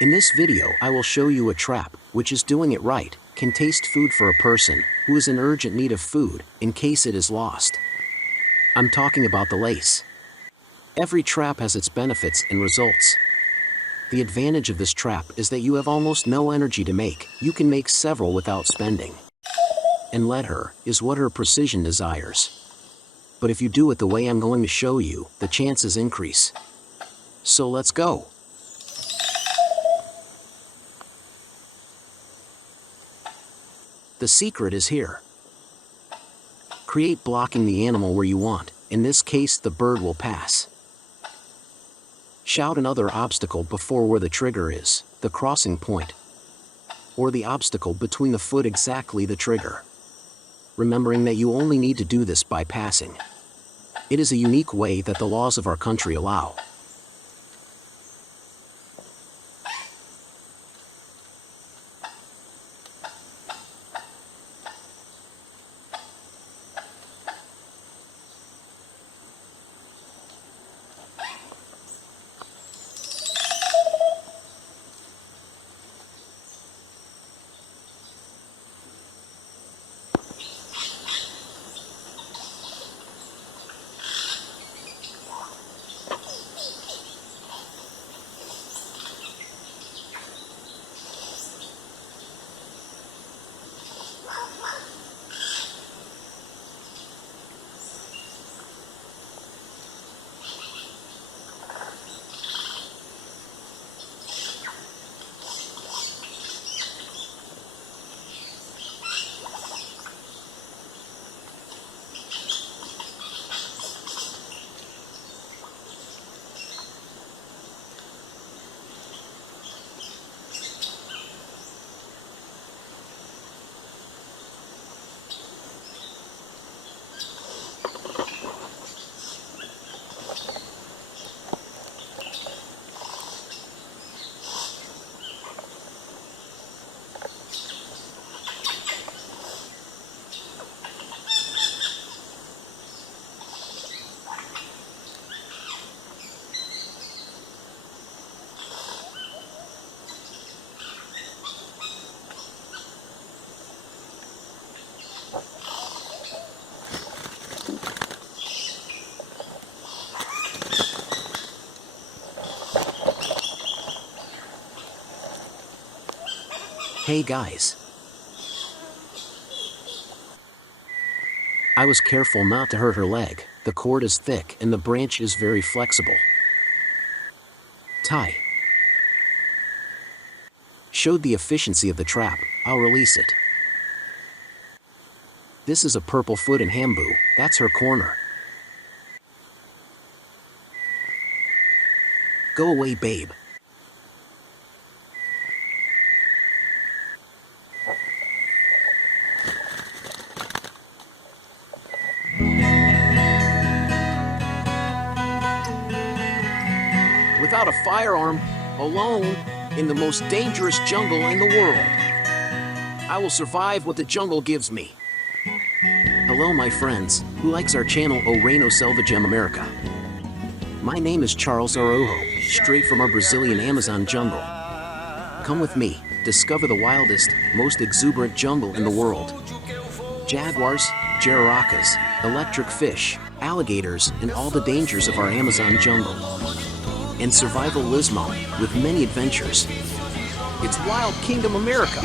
In this video I will show you a trap, which is doing it right, can taste food for a person who is in urgent need of food in case it is lost. I'm talking about the lace. Every trap has its benefits and results. The advantage of this trap is that you have almost no energy to make. You can make several without spending. And let her is what her precision desires. But if you do it the way I'm going to show you, the chances increase. So let's go. The secret is here. Create blocking the animal where you want. In this case, the bird will pass. Shout another obstacle before where the trigger is, the crossing point, or the obstacle between the foot exactly the trigger. Remembering that you only need to do this by passing. It is a unique way that the laws of our country allow. Hey guys. I was careful not to hurt her leg. The cord is thick and the branch is very flexible. Tie. Showed the efficiency of the trap. I'll release it. This is a purple foot in bamboo. That's her corner. Go away, babe. Without a firearm, alone, in the most dangerous jungle in the world. I will survive what the jungle gives me. Hello my friends, who likes our channel O Reino Selvagem America. My name is Charles Araujo, straight from our Brazilian Amazon jungle. Come with me, discover the wildest, most exuberant jungle in the world. Jaguars, jararacas, electric fish, alligators, and all the dangers of our Amazon jungle. And survivalismo, with many adventures. It's Wild Kingdom America.